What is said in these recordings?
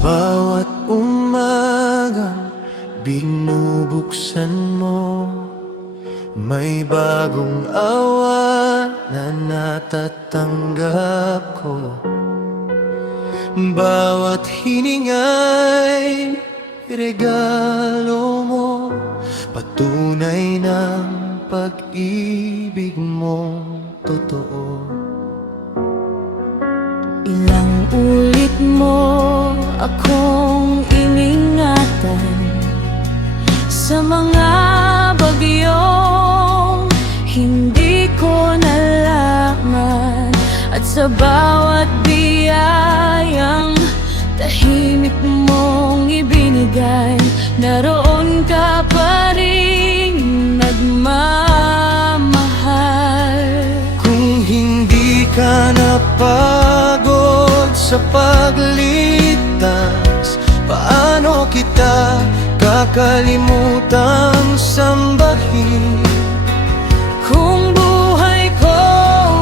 bawat umagang binubuksan mo, may bagong awa na natatanggap ko. Bawat hininga'y regalo mo, patunay ng pag-ibig mo totoo. Ilang ulit mo akong iningatan sa mga bagyong hindi ko nalaman, at sa bawat biyayang tahimik mong ibinigay, naroon ka pa rin nagmamahal. Kung hindi ka napagod sa paglitas, paano kita kakalimutang sambahin? Kung buhay ko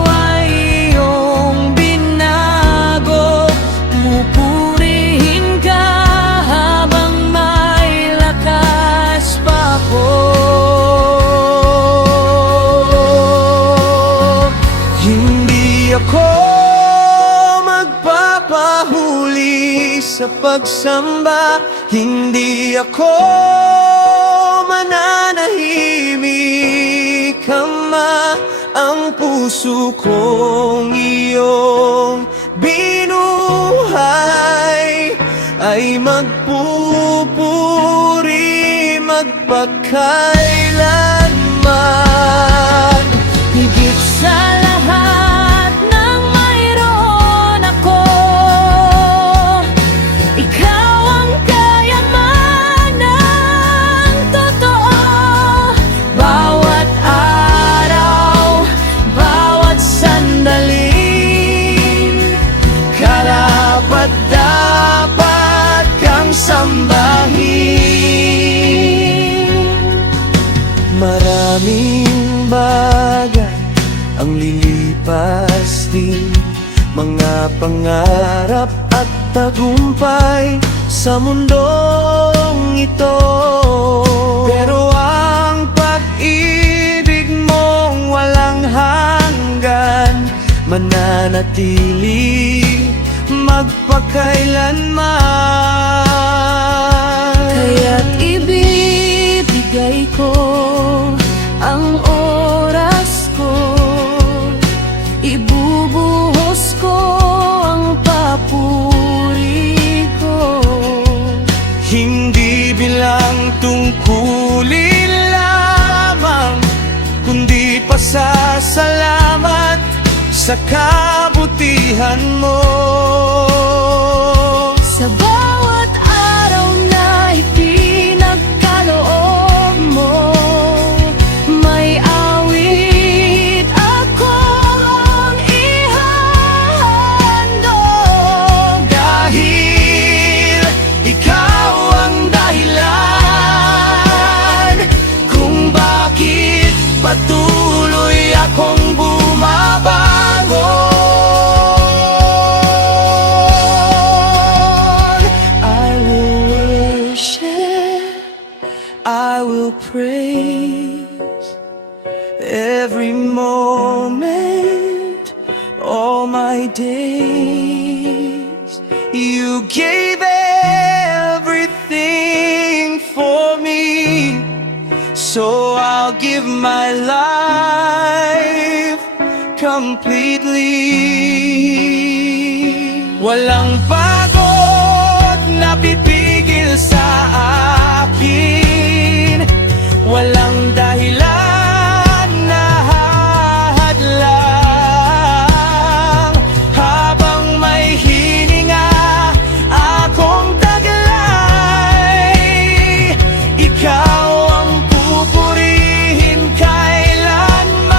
ay iyong binago, pupurihin ka habang may lakas pa ako. Hindi ako magpapahuli sa pagsamba, hindi ako mananahimik, Ama. Ang puso kong iyong binuhay ay magpupuri magpakailanman. Higit sa lahat ng mayroon ako, ikaw ang kayamanang totoo. Bawat araw, bawat sandali, karapat-dapat kang sambahin. Maraming bagay ang lilipas din, mga pangarap at tagumpay sa mundong ito. Pero ang pag-ibig mong walang hanggan, mananatili magpakailanman. kaya't ibibigay ko ang oras ko, ibubuhos ko ang papuri ko. Hindi bilang tungkulin lamang, kundi pasasalamat sa kabutihan mo. Sa bawat araw na ipinagkaloob mo, may awit akong ihahandog. Dahil ikaw ang dahilan kung bakit patuloy akong bumabangon. I will worship, I will praise every moment, all my days. You gave everything for me, so I'll give my life completely. Walang pagod na pipigil sa akin, walang dahilan na hahadlang. Habang may hininga akong taglay, ikaw ang pupurihin kailanman.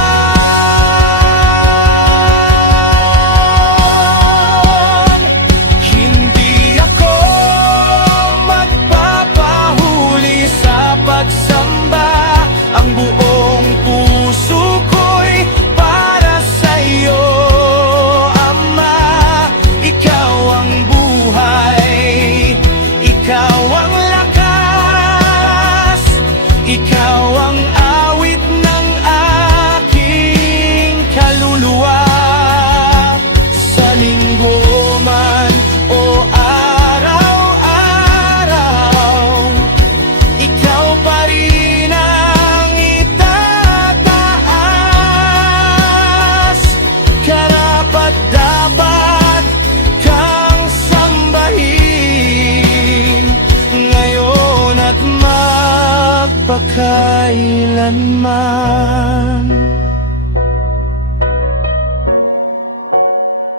magpakailanman.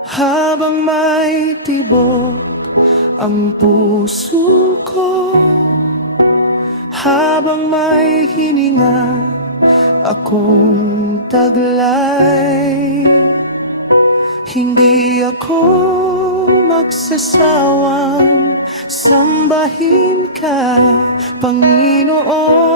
Habang may tibok ang puso ko, habang may hininga akong taglay, hindi ako magsasawang sambahin ka, Panginoon.